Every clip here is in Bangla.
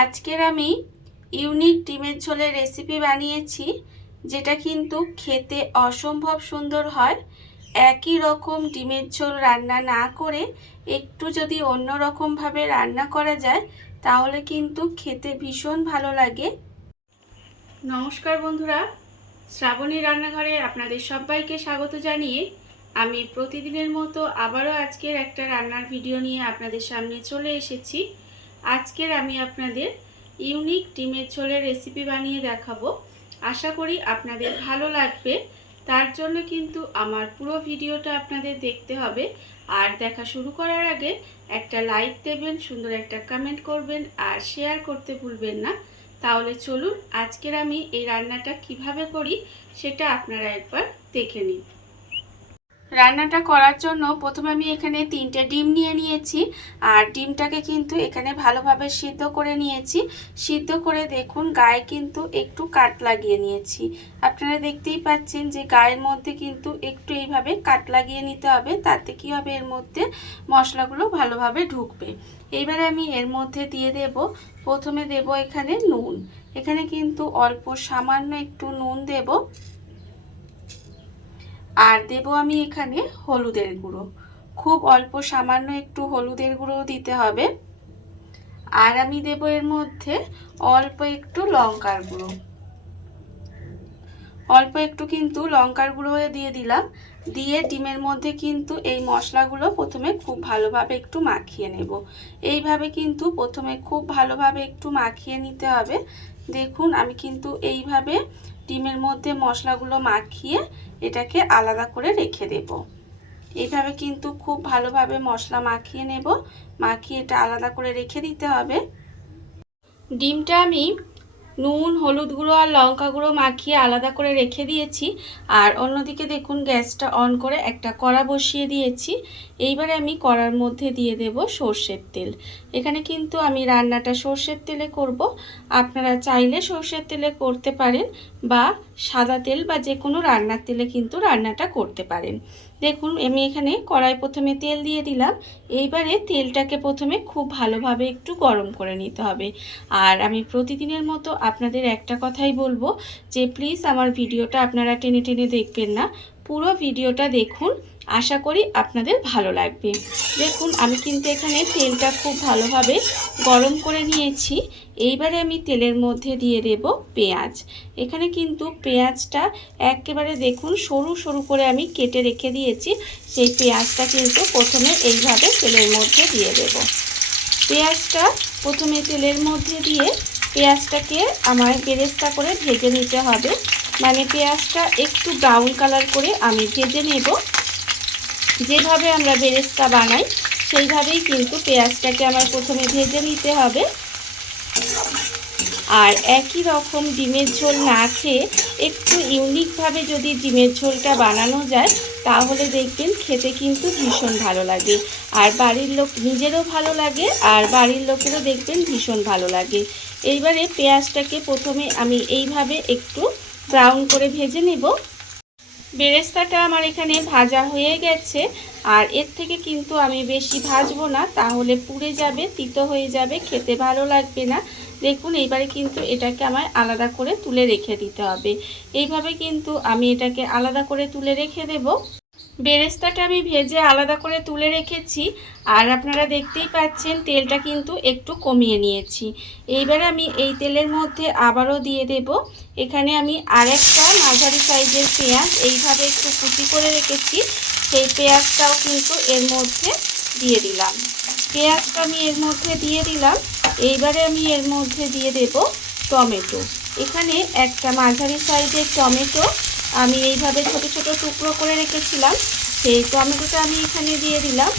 আজকের আমি ইউনিক ডিমের ঝোলের রেসিপি বানিয়েছি, যেটা কিন্তু খেতে অসম্ভব সুন্দর হয়। একই রকম ডিমের ঝোল রান্না না করে একটু যদি অন্য রকমভাবে রান্না করা যায় তাহলে কিন্তু খেতে ভীষণ ভালো লাগে। নমস্কার বন্ধুরা, শ্রাবণী রান্নাঘরে আপনাদের সবাইকে স্বাগত জানিয়ে আমি প্রতিদিনের মতো আবারও আজকের একটা রান্নার ভিডিও নিয়ে আপনাদের সামনে চলে এসেছি। আজকের আমি আপনাদের ইউনিক ডিমের ঝোলের রেসিপি বানিয়ে দেখাবো। আশা করি আপনাদের ভালো লাগবে। তার জন্য কিন্তু আমার পুরো ভিডিওটা আপনাদের দেখতে হবে। আর দেখা শুরু করার আগে একটা লাইক দেবেন, সুন্দর একটা কমেন্ট করবেন আর শেয়ার করতে ভুলবেন না। তাহলে চলুন আজকের আমি এই রান্নাটা কিভাবে করি সেটা আপনারা একবার দেখে নিন। রান্নাটা করার জন্য প্রথমে আমি এখানে 3টে ডিম নিয়ে নিয়েছি। আর ডিমটাকে কিন্তু এখানে ভালোভাবে সিদ্ধ করে নিয়েছি। সিদ্ধ করে দেখুন গায়ে কিন্তু একটু কাট লাগিয়ে নিয়েছি। আপনারা দেখতেই পাচ্ছেন যে গায়ের মধ্যে কিন্তু একটু এইভাবে কাট লাগিয়ে নিতে হবে, তাতে কি হবে এর মধ্যে মশলাগুলো ভালোভাবে ঢুকবে। এইবারে আমি এর মধ্যে দিয়ে দেব, প্রথমে দেব এখানে নুন। এখানে কিন্তু অল্প সামান্য একটু নুন দেব। আর দেব আমি এখানে হলুদের গুঁড়ো, খুব অল্প সামান্য একটু হলুদের গুঁড়ো দিতে হবে। আর আমি দেব এর মধ্যে অল্প একটু লঙ্কার গুঁড়ো, অল্প একটু কিন্তু লঙ্কার গুঁড়ো দিয়ে দিলাম। দিয়ে ডিমের মধ্যে কিন্তু এই মশলাগুলো প্রথমে খুব ভালোভাবে একটু মাখিয়ে নেব। এইভাবে কিন্তু প্রথমে খুব ভালোভাবে একটু মাখিয়ে নিতে হবে। দেখুন আমি কিন্তু এইভাবে ডিমের মধ্যে মশলাগুলো মাখিয়ে এটাকে আলাদা করে রেখে দেব। এইভাবে কিন্তু খুব ভালোভাবে মশলা মাখিয়ে নেব, মাখিয়ে এটা আলাদা করে রেখে দিতে হবে। ডিমটা আমি নুন, হলুদ গুঁড়ো আর লঙ্কা গুঁড়ো মাখিয়ে আলাদা করে রেখে দিয়েছি। আর অন্যদিকে দেখুন গ্যাসটা অন করে একটা কড়া বসিয়ে দিয়েছি। এইবারে আমি কড়ার মধ্যে দিয়ে দেব সর্ষের তেল। এখানে কিন্তু আমি রান্নাটা সর্ষের তেলে করব। আপনারা চাইলে সর্ষের তেলে করতে পারেন বা সাদা তেল বা যে কোনো রান্নার তেলে কিন্তু রান্নাটা করতে পারেন। দেখুন আমি এখানে কড়াই প্রথমে তেল দিয়ে দিলাম। এইবারে তেলটাকে প্রথমে খুব ভালোভাবে একটু গরম করে নিতে হবে। আর আমি প্রতিদিনের মতো আপনাদের একটা কথাই বলবো যে প্লিজ আমার ভিডিওটা আপনারা টেনে টেনে দেখবেন না, পুরো ভিডিওটা দেখুন, আশা করি আপনাদের ভালো লাগবে। দেখুন আমি কিন্তু এখানে তেলটা খুব ভালোভাবে গরম করে নিয়েছি। এইবারে আমি তেলের মধ্যে দিয়ে দেব পেঁয়াজ। এখানে কিন্তু পেঁয়াজটা একেবারে দেখুন সরু সরু করে আমি কেটে রেখে দিয়েছি। সেই পেঁয়াজটা কিন্তু প্রথমে এইভাবে তেলের মধ্যে দিয়ে দেব। পেঁয়াজটা প্রথমে তেলের মধ্যে দিয়ে পেঁয়াজটাকে আমার বেরেস্তা করে ভেজে নিতে হবে। মানে পেঁয়াজটা একটু ব্রাউন কালার করে আমি ভেজে নেব। যেভাবে আমরা বেরেস্তা বানাই সেইভাবেই কিন্তু পেঁয়াজটাকে আমার প্রথমে ভেজে নিতে হবে। আর একই রকম ডিমের ঝোল না খেয়ে একটু ইউনিকভাবে যদি ডিমের ঝোলটা বানানো যায় তাহলে দেখবেন খেতে কিন্তু ভীষণ ভালো লাগে। আর বাড়ির লোক নিজেরও ভালো লাগে আর বাড়ির লোকেরও দেখবেন ভীষণ ভালো লাগে। এইবারে পেঁয়াজটাকে প্রথমে আমি এইভাবে একটু ব্রাউন করে ভেজে নেব। বেরেস্তাটা আমার এখানে ভাজা হয়ে গেছে। আর এর থেকে কিন্তু আমি বেশি ভাজবো না, তাহলে পুড়ে যাবে, তিতো হয়ে যাবে, খেতে ভালো লাগবে না। দেখুন এইবারে কিন্তু এটাকে আমার আলাদা করে তুলে রেখে দিতে হবে। এইভাবে কিন্তু আমি এটাকে আলাদা করে তুলে রেখে দেব। বেরেস্তাটা আমি ভেজে আলাদা করে তুলে রেখেছি। আর আপনারা দেখতেই পাচ্ছেন তেলটা কিন্তু একটু কমিয়ে নিয়েছি। এইবারে আমি এই তেলের মধ্যে আবারও দিয়ে দেব, এখানে আমি আরেকটা মাঝারি সাইজের পেঁয়াজ এইভাবে একটু কুচি করে রেখেছি, সেই পেঁয়াজটাও কিন্তু এর মধ্যে দিয়ে দিলাম। পেঁয়াজটা আমি এর মধ্যে দিয়ে দিলাম। এইবারে আমি এর মধ্যে দিয়ে দেব টমেটো। এখানে একটা মাঝারি সাইজের টমেটো আমি এইভাবে ছোট ছোট টুকরো করে রেখেছিলাম, সেই টমেটোটা আমি এখানে দিয়ে দিলাম।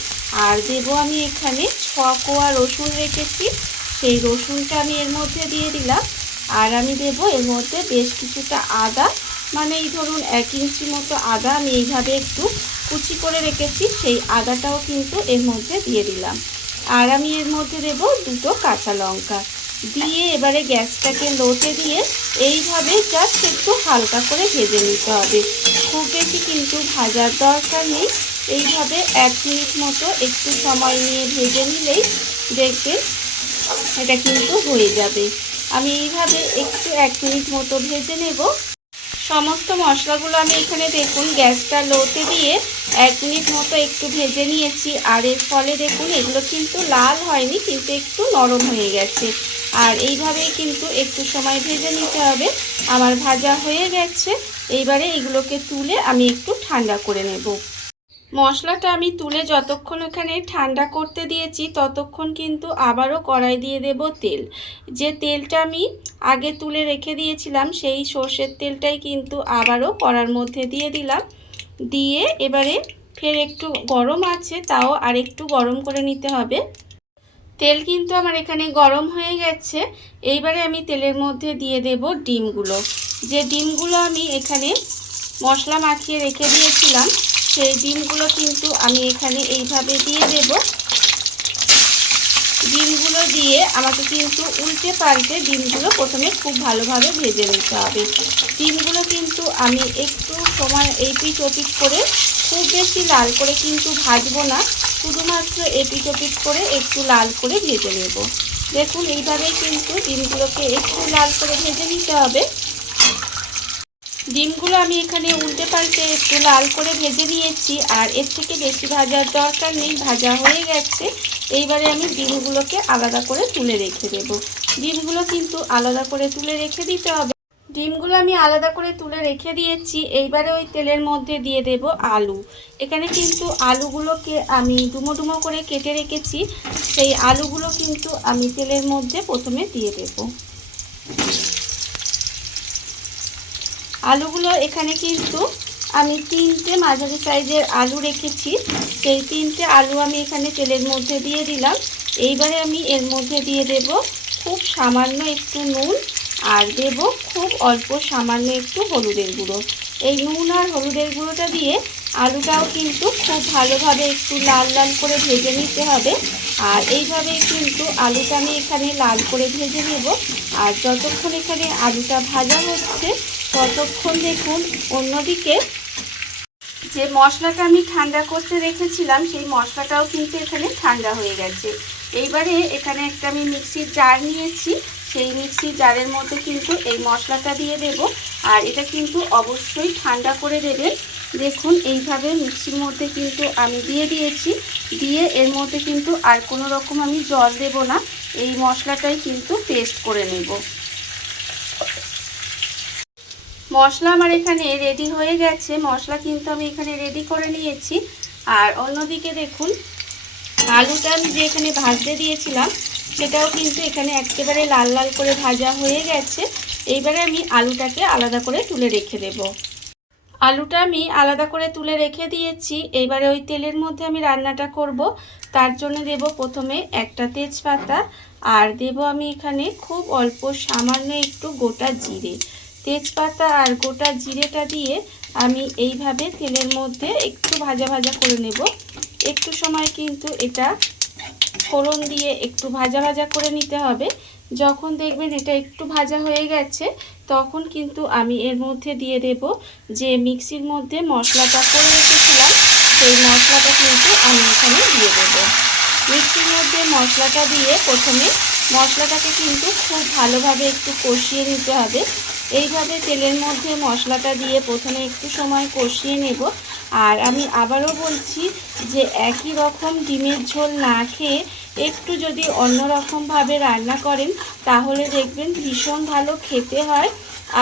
আর দেব আমি এখানে 6 কোয়া রসুন রেখেছি, সেই রসুনটা আমি এর মধ্যে দিয়ে দিলাম। আর আমি দেব এর মধ্যে বেশ কিছুটা আদা, মানে এই ধরুন 1 ইঞ্চি মতো আদা আমি এইভাবে একটু কুচি করে রেখেছি, সেই আদাটাও কিন্তু এর মধ্যে দিয়ে দিলাম। আর আমি এর মধ্যে দেব 2টো কাঁচা লঙ্কা দিয়ে এবারে গ্যাসটাকে লোতে দিয়ে এইভাবে জাস্ট একটু হালকা করে ভেজে নিতে হবে। খুব বেশি কিন্তু ভাজার দরকার নেই। এইভাবে 1 মিনিট মতো একটু সময় নিয়ে ভেজে নিলেই দেখবেন এটা কিন্তু হয়ে যাবে। আমি এইভাবে একটু 1 মিনিট মতো ভেজে নেব। সমস্ত মশলাগুলো আমি এখানে দেখুন গ্যাসটা লোতে দিয়ে 1 মিনিট মতো একটু ভেজে নিয়েছি। আর এর ফলে দেখুন এগুলো কিন্তু লাল হয়নি, কিন্তু একটু নরম হয়ে গেছে। আর এইভাবেই কিন্তু একটু সময় ভেজে নিতে হবে। আমার ভাজা হয়ে গেছে। এইবারে এগুলোকে তুলে আমি একটু ঠান্ডা করে নেব। মশলাটা আমি তুলে যতক্ষণ এখানে ঠান্ডা করতে দিয়েছি ততক্ষণ কিন্তু আবারও কড়াই দিয়ে দেব তেল। যে তেলটা আমি আগে তুলে রেখে দিয়েছিলাম সেই সর্ষের তেলটাই কিন্তু আবারও কড়ার মধ্যে দিয়ে দিলাম। দিয়ে এবারে ফের একটু গরম আছে, তাও আর একটু গরম করে নিতে হবে। তেল কিন্তু আমার এখানে গরম হয়ে গেছে। এইবারে আমি তেলের মধ্যে দিয়ে দেব ডিমগুলো। যে ডিমগুলো আমি এখানে মশলা মাখিয়ে রেখে দিয়েছিলাম সেই ডিমগুলো কিন্তু আমি এখানে এইভাবে দিয়ে দেব। ডিমগুলো দিয়ে আমাকে কিন্তু উল্টে পাল্টে ডিমগুলো প্রথমে খুব ভালোভাবে ভেজে নিতে হবে। ডিমগুলো কিন্তু আমি একটু সময় এপিট ওপিট করে, খুব বেশি লাল করে কিন্তু ভাজবো না, শুধুমাত্র এপিট ওপিট করে একটু লাল করে ভেজে নেব। দেখুন এইভাবেই কিন্তু ডিমগুলোকে একটু লাল করে ভেজে নিতে হবে। ডিমগুলো আমি এখানে উল্টে পাল্টে একটু লাল করে ভেজে নিয়েছি। আর এর থেকে বেশি ভাজার দরকার নেই, ভাজা হয়ে গেছে। এইবারে আমি ডিমগুলোকে আলাদা করে তুলে রেখে দেব। ডিমগুলো কিন্তু আলাদা করে তুলে রেখে দিতে হবে। ডিমগুলো আমি আলাদা করে তুলে রেখে দিয়েছি। এইবারে ওই তেলের মধ্যে দিয়ে দেব আলু। এখানে কিন্তু আলুগুলোকে আমি ডুমো ডুমো করে কেটে রেখেছি। সেই আলুগুলো কিন্তু আমি তেলের মধ্যে প্রথমে দিয়ে দেব। আলুগুলো এখানে কিন্তু আমি 3টে মাঝারি সাইজের আলু রেখেছি। সেই 3টে আলু আমি এখানে তেলের মধ্যে দিয়ে দিলাম। এইবারে আমি এর মধ্যে দিয়ে দেব খুব সামান্য একটু নুন, আর দেব খুব অল্প সামান্য একটু হলুদের গুঁড়ো। এই নুন আর হলুদের গুঁড়োটা দিয়ে আলুটাও কিন্তু খুব ভালোভাবে একটু লাল লাল করে ভেজে নিতে হবে। আর এইভাবেই কিন্তু আলুটা আমি এখানে লাল করে ভেজে নেব। আর যতক্ষণ এখানে আলুটা ভাজা হচ্ছে ততক্ষণ দেখুন অন্যদিকে যে মশলাটা আমি ঠান্ডা করতে রেখেছিলাম সেই মশলাটাও কিন্তু এখানে ঠান্ডা হয়ে গেছে। এইবারে এখানে একটা আমি মিক্সির জার নিয়েছি। সেই মিক্সির জারের মধ্যে কিন্তু এই মশলাটা দিয়ে দেব। আর এটা কিন্তু অবশ্যই ঠান্ডা করে দেবেন। দেখুন এইভাবে মিক্সির মধ্যে কিন্তু আমি দিয়ে দিয়েছি। দিয়ে এর মধ্যে কিন্তু আর কোনো রকম আমি জল দেব না, এই মশলাটাই কিন্তু পেস্ট করে নেব। মশলা আমার এখানে রেডি হয়ে গেছে। মশলা কিন্তু আমি এখানে রেডি করে নিয়েছি। আর অন্যদিকে দেখুন আলুটা আমি যে এখানে ভাজতে দিয়েছিলাম সেটাও কিন্তু এখানে একেবারে লাল লাল করে ভাজা হয়ে গেছে। এইবারে আমি আলুটাকে আলাদা করে তুলে রেখে দেব। আলুটা আমি আলাদা করে তুলে রেখে দিয়েছি। এইবারে ওই তেলের মধ্যে আমি রান্নাটা করব। তার জন্য দেব প্রথমে একটা তেজপাতা, আর দেব আমি এখানে খুব অল্প সামান্য একটু গোটা জিরে। তেজপাতা আর গোটা জিরেটা দিয়ে আমি এইভাবে তেলের মধ্যে একটু ভাজা ভাজা করে নেব। একটু সময় কিন্তু এটা ফোড়ন দিয়ে একটু ভাজা ভাজা করে নিতে হবে। যখন দেখবেন এটা একটু ভাজা হয়ে গেছে তখন কিন্তু আমি এর মধ্যে দিয়ে দেব যে মিক্সির মধ্যে মশলাটা করে রেখেছিলাম সেই মশলাটা কিন্তু আমি এখানে দিয়ে দেব। মিক্সির মধ্যে মশলাটা দিয়ে প্রথমে মশলাটাকে কিন্তু খুব ভালোভাবে একটু কষিয়ে নিতে হবে। এইভাবে তেলের মধ্যে মশলাটা দিয়ে প্রথমে একটু সময় কষিয়ে নেব। আর আমি আবারও বলছি যে একই রকম ডিমের ঝোল না খেয়ে একটু যদি অন্য রকমভাবে রান্না করেন তাহলে দেখবেন ভীষণ ভালো খেতে হয়,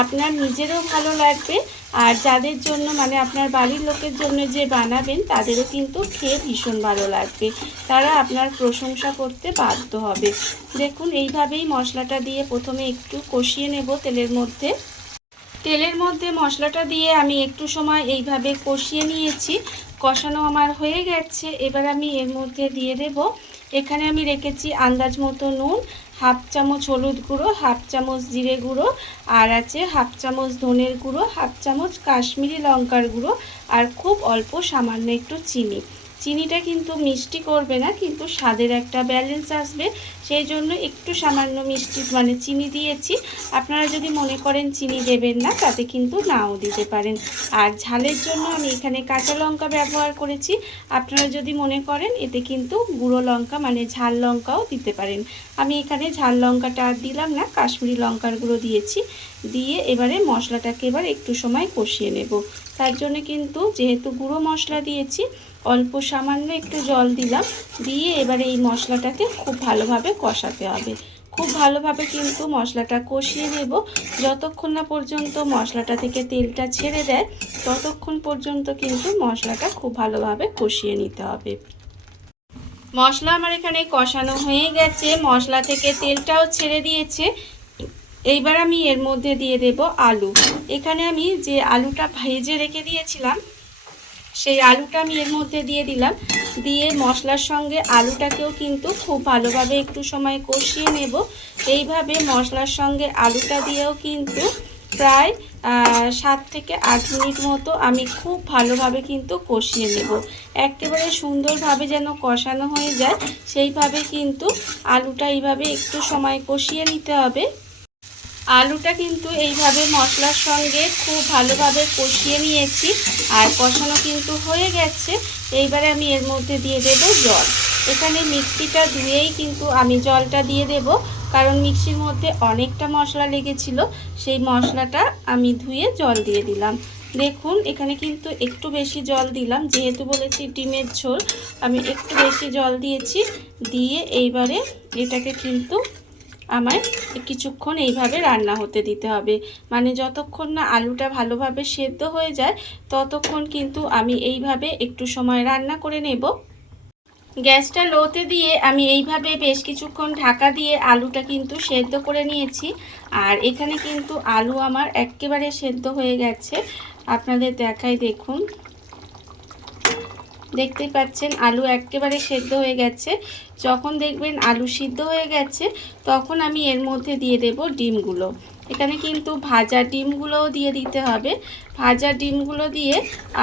আপনার নিজেরও ভালো লাগবে। আর যাদের জন্য মানে আপনার বাড়ির লোকের জন্য যে বানাবেন তাদেরও কিন্তু খেয়ে ভীষণ ভালো লাগবে, তারা আপনার প্রশংসা করতে বাধ্য হবে। দেখুন এইভাবেই মশলাটা দিয়ে প্রথমে একটু কষিয়ে নেব তেলের মধ্যে। তেলের মধ্যে মশলাটা দিয়ে আমি একটু সময় এইভাবে কষিয়ে নিয়েছি। কষানো আমার হয়ে গেছে। এবার আমি এর মধ্যে দিয়ে দেব, এখানে আমি রেখেছি আন্দাজ মতো নুন, হাফ চামচ হলুদ গুঁড়ো, হাফ চামচ জিরে গুঁড়ো, আর আছে হাফ চামচ ধনের গুঁড়ো, হাফ চামচ কাশ্মীরি লঙ্কার গুঁড়ো, আর খুব অল্প সামান্য একটু চিনি। চিনিটা কিন্তু মিষ্টি করবে না, কিন্তু স্বাদের একটা ব্যালেন্স আসবে, সেই জন্য একটু সামান্য মিষ্টি মানে চিনি দিয়েছি। আপনারা যদি মনে করেন চিনি দেবেন না, তাতে কিন্তু নাও দিতে পারেন। আর ঝালের জন্য আমি এখানে কাঁচা লঙ্কা ব্যবহার করেছি। আপনারা যদি মনে করেন এতে কিন্তু গুঁড়ো লঙ্কা মানে ঝাল লঙ্কাও দিতে পারেন। আমি এখানে ঝাল লঙ্কাটা আর দিলাম না, কাশ্মীরি লঙ্কার গুঁড়ো দিয়েছি। দিয়ে এবারে মশলাটাকে এবার একটু সময় কষিয়ে নেব। তার জন্য কিন্তু যেহেতু গুঁড়ো মশলা দিয়েছি, অল্প সামান্য একটু জল দিলাম। দিয়ে এবারে এই মশলাটাকে খুব ভালোভাবে কষাতে হবে। খুব ভালোভাবে কিন্তু মশলাটা কষিয়ে নেব। যতক্ষণ না পর্যন্ত মশলাটা থেকে তেলটা ছেড়ে দেয়, ততক্ষণ পর্যন্ত কিন্তু মশলাটা খুব ভালোভাবে কষিয়ে নিতে হবে। মশলা আমার এখানে কষানো হয়ে গেছে, মশলা থেকে তেলটাও ছেড়ে দিয়েছে। এইবার আমি এর মধ্যে দিয়ে দেব আলু। এখানে আমি যে আলুটা ভেজে রেখে দিয়েছিলাম, সেই আলুটা আমি এর মধ্যে দিয়ে দিলাম। দিয়ে মশলার সঙ্গে আলুটাকেও কিন্তু খুব ভালোভাবে একটু সময় কষিয়ে নেব। এইভাবে মশলার সঙ্গে আলুটা দিয়েও কিন্তু প্রায় 7 থেকে 8 মিনিট মতো আমি খুব ভালোভাবে কিন্তু কষিয়ে নেব। একেবারে সুন্দরভাবে যেন কষানো হয়ে যায়, সেইভাবে কিন্তু আলুটা এইভাবে একটু সময় কষিয়ে নিতে হবে। আলুটা কিন্তু এইভাবে মশলার সঙ্গে খুব ভালোভাবে কষিয়ে নিয়েছি, আর কষানো কিন্তু হয়ে গেছে। এইবারে আমি এর মধ্যে দিয়ে দেব জল। এখানে মিক্সিটা ধুয়েই কিন্তু আমি জলটা দিয়ে দেব, কারণ মিক্সির মধ্যে অনেকটা মশলা লেগেছিল। সেই মশলাটা আমি ধুয়ে জল দিয়ে দিলাম। দেখুন এখানে কিন্তু একটু বেশি জল দিলাম, যেহেতু বলেছি ডিমের ঝোল, আমি একটু বেশি জল দিয়েছি। দিয়ে এইবারে এটাকে কিন্তু আমার কিছুক্ষণ এইভাবে রান্না হতে দিতে হবে। মানে যতক্ষণ না আলুটা ভালোভাবে সেদ্ধ হয়ে যায়, ততক্ষণ কিন্তু আমি এইভাবে একটু সময় রান্না করে নেব। গ্যাসটা লোতে দিয়ে আমি এইভাবে বেশ কিছুক্ষণ ঢাকা দিয়ে আলুটা কিন্তু সেদ্ধ করে নিয়েছি। আর এখানে কিন্তু আলু আমার একেবারে সেদ্ধ হয়ে গেছে। আপনাদের দেখাই, দেখুন, দেখতেই পাচ্ছেন আলু একেবারে সেদ্ধ হয়ে গেছে। যখন দেখবেন আলু সিদ্ধ হয়ে গেছে, তখন আমি এর মধ্যে দিয়ে দেব ডিমগুলো। এখানে কিন্তু ভাজা ডিমগুলোও দিয়ে দিতে হবে। ভাজা ডিমগুলো দিয়ে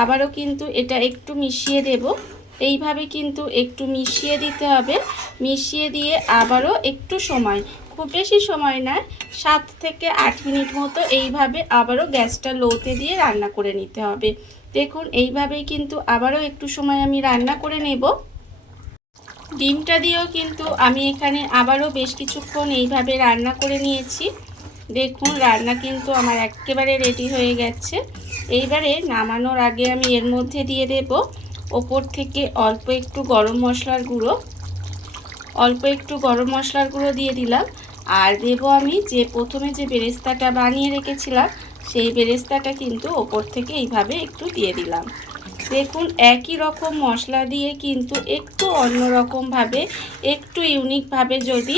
আবারও কিন্তু এটা একটু মিশিয়ে দেব। এইভাবে কিন্তু একটু মিশিয়ে দিতে হবে। মিশিয়ে দিয়ে আবারও একটু সময়, খুব বেশি সময় না, 7 থেকে 8 মিনিট মতো এইভাবে আবারও গ্যাসটা লোতে দিয়ে রান্না করে নিতে হবে। দেখুন এইভাবেই কিন্তু আবারও একটু সময় আমি রান্না করে নেব। ডিমটা দিয়েও কিন্তু আমি এখানে আবারও বেশ কিছুক্ষণ এইভাবে রান্না করে নিয়েছি। দেখুন রান্না কিন্তু আমার একেবারে রেডি হয়ে গেছে। এইবারে নামানোর আগে আমি এর মধ্যে দিয়ে দেব ওপর থেকে অল্প একটু গরম মশলার গুঁড়ো। অল্প একটু গরম মশলার গুঁড়ো দিয়ে দিলাম। আর দেব আমি যে প্রথমে যে বেরেস্তাটা বানিয়ে রেখেছিলাম, সেই বেরেস্তাটা কিন্তু ওপর থেকে এইভাবে একটু দিয়ে দিলাম। দেখুন একই রকম মশলা দিয়ে কিন্তু একটু অন্যরকমভাবে, একটু ইউনিকভাবে যদি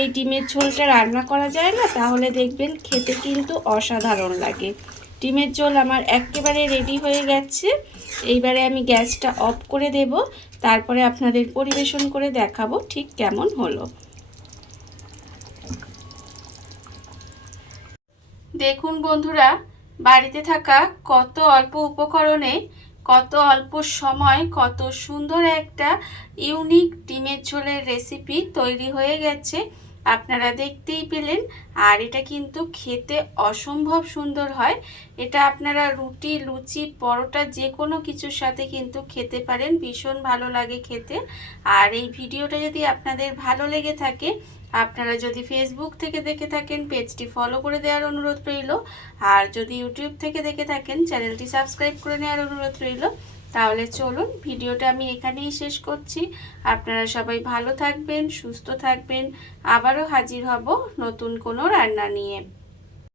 এই ডিমের ঝোলটা রান্না করা যায় না, তাহলে দেখবেন খেতে কিন্তু অসাধারণ লাগে। ডিমের ঝোল আমার একেবারে রেডি হয়ে গেছে। এইবারে আমি গ্যাসটা অফ করে দেব, তারপরে আপনাদের পরিবেশন করে দেখাবো ঠিক কেমন হলো। দেখুন বন্ধুরা, বাড়িতে থাকা কত অল্প উপকরণে, কত অল্প সময়, কত সুন্দর একটা ইউনিক ডিমের ঝোলের রেসিপি তৈরি হয়ে গেছে। আপনারা দেখতেই পেলেন। আর এটা কিন্তু খেতে অসম্ভব সুন্দর হয়। এটা আপনারা রুটি, লুচি, পরোটা যে কোনো কিছুর সাথে কিন্তু খেতে পারেন, ভীষণ ভালো লাগে খেতে। আর এই ভিডিওটা যদি আপনাদের ভালো লেগে থাকে, আপনারা যদি ফেসবুক থেকে দেখে থাকেন, পেজটি ফলো করে দেওয়ার অনুরোধ রইল। আর যদি ইউটিউব থেকে দেখে থাকেন, চ্যানেলটি সাবস্ক্রাইব করে নেওয়ার অনুরোধ রইল। তাহলে চলুন ভিডিওটা আমি এখানেই শেষ করছি। আপনারা সবাই ভালো থাকবেন, সুস্থ থাকবেন। আবারও হাজির হব নতুন কোনো রান্না নিয়ে।